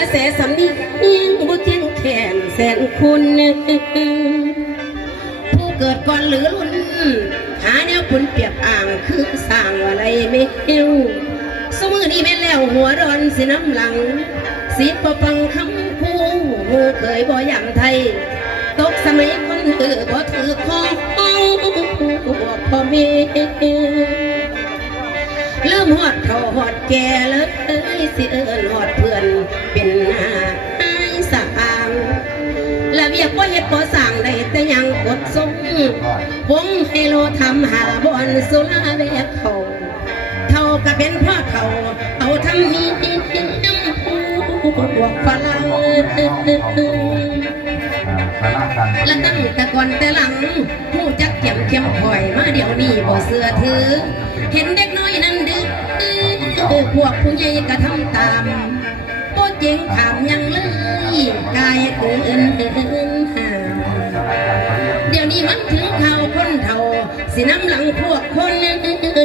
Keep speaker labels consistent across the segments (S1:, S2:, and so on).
S1: ระแสสำนียังบุเทียงแขนแสนคุณผู้เกิดก่อนหรือรุ่น หาแนวคุณเปียบอ่างคือสร้างอะไรไม่เอวสมือนี้แม่แล้วหัวร้อนสิน้ำหลัง สีประฟังคำพูหูเคยบ่อย่างไทย ตกสมัยคนเือบ่ถือของบอกพ่อแม่เริ่มหอดเท่าหอดแก่เลยสิเอิญหอดเพื่อ กบ่สั่งได้แต่ยังกดสงวงให้โลทำหาบอนสุราแวกเขาเท่ากับเป็นพ่อเขาเอาทำนี้น้ำผู้บวกฝรั่งและตั้งแต่ก่อนแต่หลัง ผู้จักเก็บเข็มคอยมาเดี๋ยวนี้บ่เสือถือ เห็นเด็กน้อยนั้นดื้อพวกผู้ใหญ่ก็ทำตามบ่เจงถามยังเลยกายเกิน สิน้ำหลังพวกคน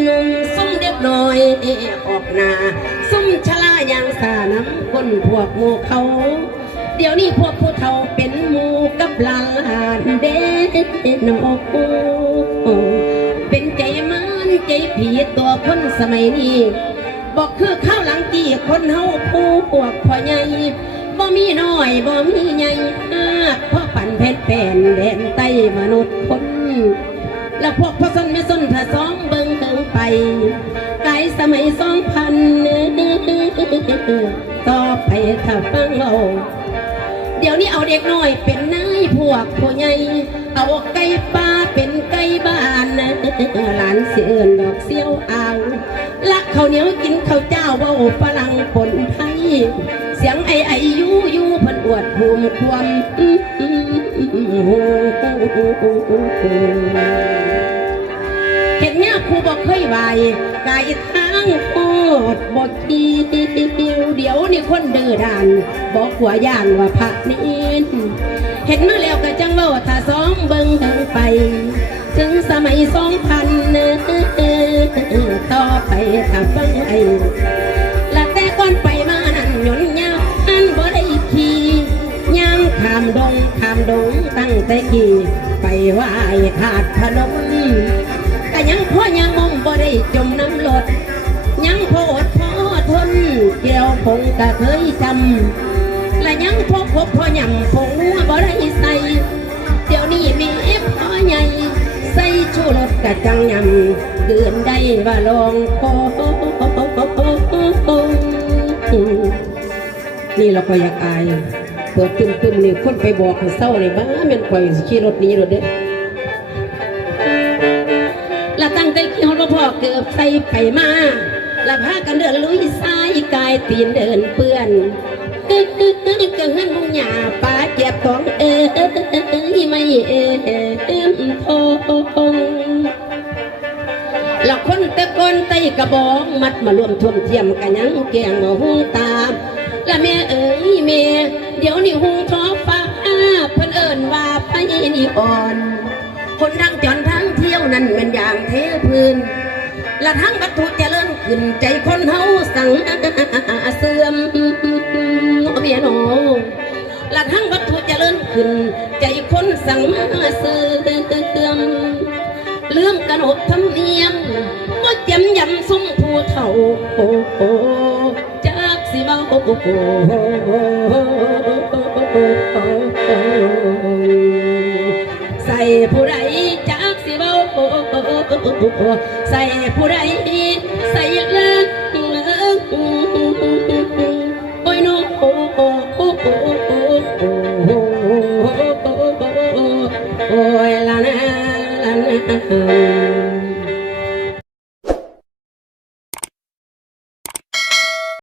S1: นุ่มส้มเด็กน้อยออกนาส้มชลาอย่างสาน้ำคนพวกหมูเขา เดี๋ยวนี้พวกผู้เฒ่าเป็นหมูกับหลานเด็กนกเป็นใจมันใจผีตัวคนสมัยนี้บอกคือข้าวหลังกี้คนเฮาผู้พวกพ่อใหญ่บ่มีน้อยบ่มีใหญ่มากพ่อปั่นแผ่นแผ่นแดนใต้มนุษย์คน พวกพ่อสนแม่สนถ้าซ้อมเบิ่งเถิงไป ไกลสมัยสองพันต่อไปถ้าฟังเอาเดี๋ยวนี้เอาเด็กน้อยเป็นนายพวกผู้ใหญ่เอาไก่ป่าเป็นไก่บ้านหลานเสื่อนดอกเสี้ยวอ่างลักข้าวเหนียวกินข้าวเจ้าเบาฝรั่งปนไทย เสียงไอไอยูยูพันอวดภูมิความเห็น เนี่ยครูบกเคยไหวกายทางโคตรบอกทีเดี๋ยวนี่คนเดือดานบอกหัวย่านว่าพระนินเห็นมาแล้วก็จังว่าถ้าสองเบิ่งถึงไป ถึงสมัยสองพันต่อไปถ้าฟังไอและแต่ก่อนไปมานั่นหย่นยาวอันบ่ได้ขี่ย่างขามดงขามดงตั้งแต่ขี่ไปไหว้ถาดพนมแต่ยังพ่อยัง ก็เคยจำและยังพอพบพอยำผงนัวบ่ได้ใส่เดี๋ยวนี้มีเอฟพ่อใหญ่ ใส่ชูรสกะจังยำเกินได้ว่าลองพอนี่เราก็อยากอายเปิดตึมตึมนี่คนไปบอกให้เศร้าเลยบ้ามันปล่อยขี่รถนี้รถเด้ละตั้งใจเขียวเราพ่อเกือบใส่ไปมาละพากันเดินลุยสา ตีนเดินเปื้อนก็เงินมุงหยาป้าเจ็บของเอ้ยไม่เอ็มทองล้วคนตะกอนไตกระบอกมัดมารวมทมเทียมกันยังแกงมาหูตามและแม่เอ๋ยแม่เดี๋ยวนี้หูท้อฟ้าเพิ่นเอิ้นว่าไปนี่อ่อน คนทั้งจอนทั้งเที่ยวนั้นเป็นอย่างเทพื้นและทั้งวัตถุเจริ ขึ้นใจคนเฮาสั่งเสื่อมโอเมียโนและทั้งวัตถุเจริญขึ้น ใจคนสั่งเสื่อมเรื่องกระโนบธรรมเนียมว่าจำยำสุ่มผู้เฒ่าโอ้โหจากสิเบาโอ้โหใส่ผู้ใดจากสิเบาใส่ผู้ใด ใส่เลิกโอ้ยโน้โอ้โอ้โอ้โอ้โอ้โอ้ยละนะละนะ